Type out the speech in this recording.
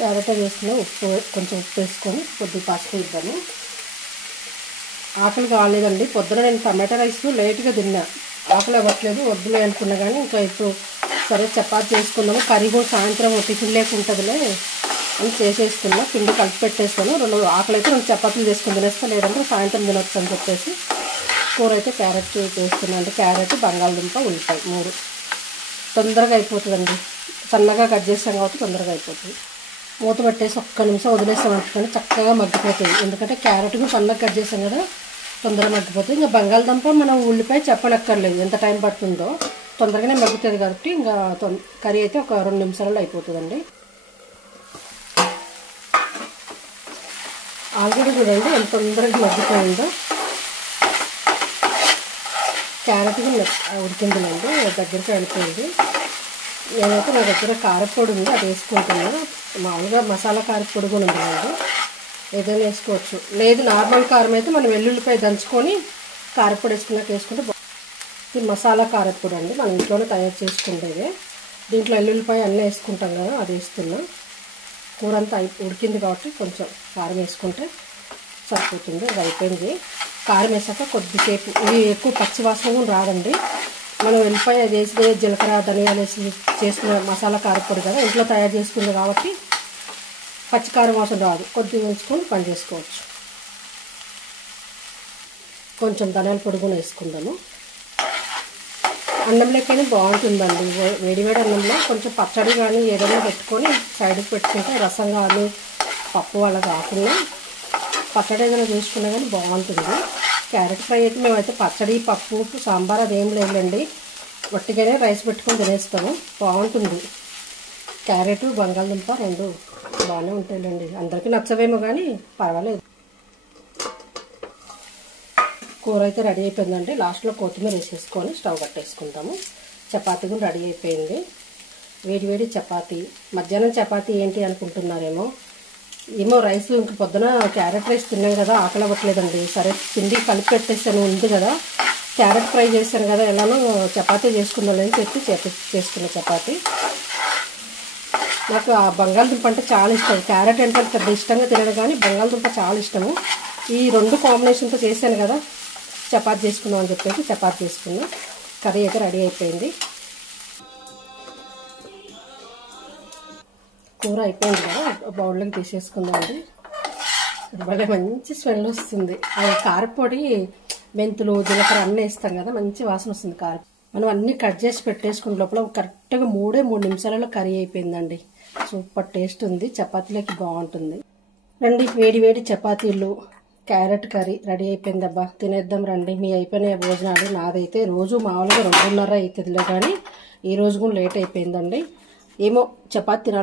Carrot వేసుకుని కొంచెం ఉప్పు వేసుకొని కొద్దిగా పసుపు ఇద్దాము. ఆకలి కాలేదండి. పొద్దున నేను టమాటా రైస్ లేట్గా తిన్నా, ఆకలి అవ్వట్లేదు వద్దులే అనుకున్నా. కానీ ఇంకా ఇప్పుడు సరే చపాతీ చేసుకున్నాము, కర్రీ కూడా సాయంత్రం టిఫిన్ లేకుంటుందిలే అని చేసేసుకున్నా. పిండి కలిపి పెట్టేస్తాను. ఆకలి అయితే 2 చపాతీలు చేసుకుని తినేస్తా, లేదంటే సాయంత్రం తినొచ్చు అని చెప్పేసి కూర అయితే క్యారెట్ చేస్తున్నాను. అంటే క్యారెట్, బంగాళదుంప, ఉల్లిపాయ 3 తొందరగా అయిపోతుందండి. సన్నగా కట్ చేస్తాం కాబట్టి తొందరగా అయిపోతుంది. మూత పెట్టేసి ఒక్క నిమిషం వదిలేస్తాం అనుకోండి, చక్కగా మగ్గిపోతుంది. ఎందుకంటే క్యారెట్ కూడా సన్నగా కట్ చేస్తాం కదా, తొందరగా మగ్గిపోతుంది. ఇంకా బంగాళదుంప మనం ఉల్లిపాయ చెప్పనక్కర్లేదు, ఎంత టైం పడుతుందో తొందరగానే మగ్గుతుంది కాబట్టి ఇంకా కర్రీ అయితే ఒక 2 నిమిషాలలో అయిపోతుందండి. ఆల్రెడీ చూడండి ఎంత తొందరగా మగ్గిపోయిందో. క్యారెట్ కూడా ఉడికిందిలేండి, దగ్గరికి వెళ్ళిపోయింది. నేనైతే నా దగ్గర కారపొడి ఉంది, అది వేసుకుంటున్నాను. మామూలుగా మసాలా కారపొడి కూడా ఉందండి, ఏదైనా వేసుకోవచ్చు. లేదు నార్మల్ కారం అయితే మనం వెల్లుల్లిపాయ దంచుకొని కారపొడి వేసుకుంటే ఇది మసాలా కారపొడి అండి, మనం ఇంట్లోనే తయారు చేసుకుంటేదే. దీంట్లో వెల్లుల్లిపాయ అన్నీ వేసుకుంటాం కదా, అది వేస్తున్నాం. కూర అంతా ఉడికింది కాబట్టి కొంచెం కారం వేసుకుంటే సరిపోతుంది. అది అయిపోయింది. కారం వేసాక కొద్దిసేపు, ఇది ఎక్కువ పచ్చి వాసన కూడా రాదండి. మనం వెల్లిపాయ వేసి జీలకర్ర ధనియాలు వేసి చేసుకునే మసాలా కారపొడి కదా, ఇంట్లో తయారు చేసుకుంది కాబట్టి పచ్చి కారం వాసన రాదు. కొద్దిగా ఉంచుకొని పని చేసుకోవచ్చు. కొంచెం ధనియాల పొడి కూడా వేసుకుందాము. అన్నంలోకైనా బాగుంటుందండి. వేడివేడి అన్నంలో కొంచెం పచ్చడి కానీ ఏదైనా పెట్టుకొని సైడ్కి పెట్టుకుంటే, రసం కానీ పప్పు వాళ్ళ కాకుండా పచ్చడి ఏదైనా చేసుకున్నా కానీ బాగుంటుంది. క్యారెట్ ఫ్రై అయితే మేమైతే పచ్చడి, పప్పు, సాంబార్ అదేం లేదండి, వట్టిగానే రైస్ పెట్టుకొని తినేస్తాము. బాగుంటుంది. క్యారెట్, బంగాళదుంప 2 బాగానే ఉంటాయండి. అందరికీ నచ్చవేమో కానీ పర్వాలేదు. కూర అయితే రెడీ అయిపోయిందండి. లాస్ట్లో కొత్తిమీర వేసేసుకొని స్టవ్ కట్టేసుకుంటాము. చపాతీ కూడా రెడీ అయిపోయింది. వేడివేడి చపాతీ. మధ్యాహ్నం చపాతీ ఏంటి అనుకుంటున్నారేమో. రైస్ ఇంక పొద్దున క్యారెట్ రైస్ తిన్నాం కదా, ఆకలి అవ్వట్లేదండి. సరే పిండి కలిపి పెట్టేసాను, ఉంది కదా, క్యారెట్ ఫ్రై చేశాను కదా, ఎలానో చపాతీ చేసుకుందామని చెప్పి చేసుకున్న చపాతీ. నాకు ఆ బంగాళదుంప అంటే చాలా ఇష్టం. క్యారెట్ అంటే పెద్ద ఇష్టంగా తినడం కానీ బంగాళదుంప చాలా ఇష్టము. ఈ 2 కాంబినేషన్తో చేశాను కదా, చపాతీ చేసుకుందాం అని చెప్పేసి చపాతీ చేసుకున్నాం. కర్రీ అయితే రెడీ అయిపోయింది. కూర అయిపోయింది కదా, బౌల్లోకి తీసేసుకుందామండి. భలే మంచి స్మెల్ వస్తుంది. అది కారపొడి, మెంతులు, జీలకర్ర అన్నీ వేస్తాం కదా, మంచి వాసన వస్తుంది కారం. మనం అన్నీ కట్ చేసి పెట్టేసుకున్న లోపల కరెక్ట్గా 3 నిమిషాలలో కర్రీ అయిపోయిందండి. సూపర్ టేస్ట్ ఉంది. చపాతీలోకి బాగుంటుంది. రండి, వేడి వేడి చపాతీలు, క్యారెట్ కర్రీ రెడీ అయిపోయిందబ్బా. తినేద్దాం రండి. మీ అయిపోయినాయి భోజనాలు. నాదైతే రోజు మామూలుగా 2:30 అవుతుందిలే, కానీ ఈరోజు కూడా లేట్ అయిపోయిందండి. ఏమో చపాతీ తినాలి.